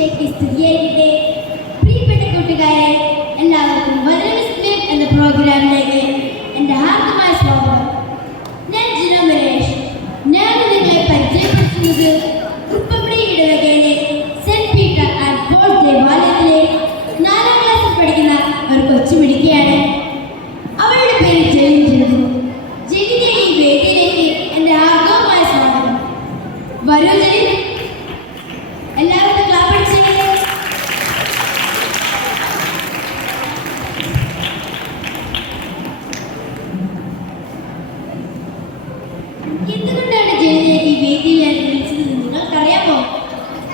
ശുശ്രൂഷയ്ക്ക് സ്തുതിയായിരിക്കട്ടെ. പ്രിയപ്പെട്ട കൂട്ടുകാരെ, എല്ലാവർക്കും വചനവിസ്മയം എന്ന പ്രോഗ്രാമിലേക്ക് എൻ്റെ ഹാർദമായ സ്വാഗതം. ഞാൻ ജിന നരേഷ്. ഞാൻ നിങ്ങളെ പരിചയപ്പെടുത്തുന്നത് കുപ്പമ്പടി ഇടവകയിലെ സെന്റ് പീറ്റർ ആൻഡ് പോൾസ് ദേവാലയത്തിലെ 4ാം ക്ലാസ്സിൽ പഠിക്കുന്ന ഒരു കൊച്ചുമിടുക്കിയാണ്. അവളുടെ പേര് ജെലിൻ. ജെലിനെ ഈ വേദിയിലേക്ക് എൻ്റെ ഹാർദവമായ സ്വാഗതം. വരൂ ജെലിൻ. എല്ലാവരും ക്ലാപ്പ് അടിച്ചേ. എന്തുകൊണ്ടാണ് ജയനെ ഈ വേദിയിൽ വിളിച്ചത് നിങ്ങൾക്കറിയാമോ?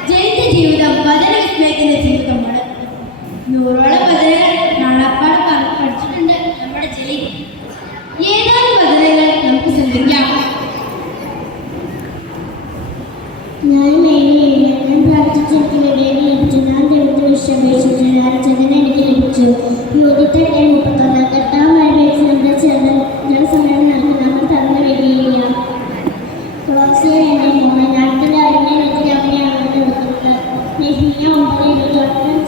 ജയന്റെ ജീവിതം വചന വിസ്മയിക്കുന്ന ജീവിതമാണ്. 100ഓളം വചനങ്ങൾ കാണാപ്പാടം പഠിച്ചിട്ടുണ്ട് നമ്മുടെ ജയൻ. ഏതാനും വചനങ്ങൾ നമുക്ക് ശ്രദ്ധിക്കാം. ഞാൻ പ്രാർത്ഥിച്ചെനിക്ക് വെടിയേറി ലഭിച്ചു. ഞാൻ ദൈവത്തിൽ വിശ്വസിച്ചു. രാജചന്ദ്രൻ എനിക്ക് ലഭിച്ചു. യോഗ്യത 31. കർത്താവുമായി നമ്മുടെ ചേർന്ന് ഞാൻ സമയം നൽകി നമ്മൾ തന്ന വെടിയേറിയ ക്ലോസിയർ എന്നെ മോളെ നാട്ടിലെ അവരുടെ നെറ്റിൽ അവനെയാണ് അവിടെ കൊടുക്കുന്നത്. നെഹിമിയ 9:28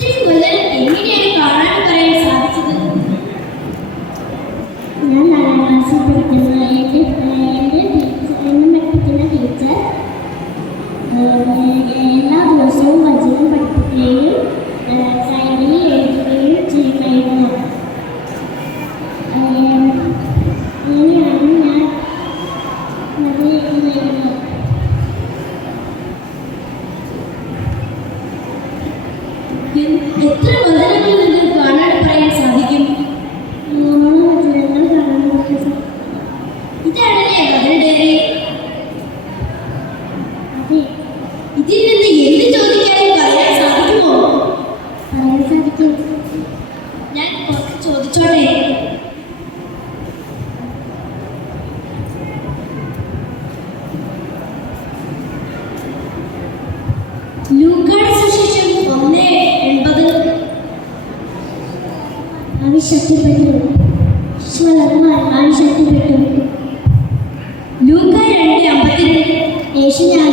ചന്ദ്രൻ എങ്ങനെയാണ് കാണാൻ പറയാൻ സാധിച്ചത്? ഞാൻ 4ാം ക്ലാസ്സിൽ പഠിക്കുന്ന എന്നെ പഠിപ്പിക്കുന്ന ടീച്ചർ എല്ലാ ദിവസവും വചനം പഠിപ്പിക്കുകയും സൈഡിൽ എഴുതുകയും ചെയ്യുമായിരുന്നു. അങ്ങനെയാണ് ഞാൻ അത് എഴുതുമായിരുന്നു. എത്ര വചനങ്ങൾ നിങ്ങൾക്ക് കാണാൻ പറയാൻ സാധിക്കും? 3 വചനങ്ങൾ കാണാൻ സാധിക്കും. ഇതാണല്ലേ വചന ഡയറി. അതെ, ഇതിൽ നിന്ന് എന്ത് ചോദിക്കാനും പറയാൻ സാധിക്കുമോ? പറയാൻ സാധിക്കും. ഞാൻ കുറച്ച് ചോദിച്ചോട്ടെ. ലൂക്കായുടെ സുവിശേഷം 1:80. അവൻ ശക്തിപ്പെട്ടു. വളർന്നാൽ ശക്തിപ്പെട്ടു. ലൂക്ക 2:52. യേശു ഞാൻ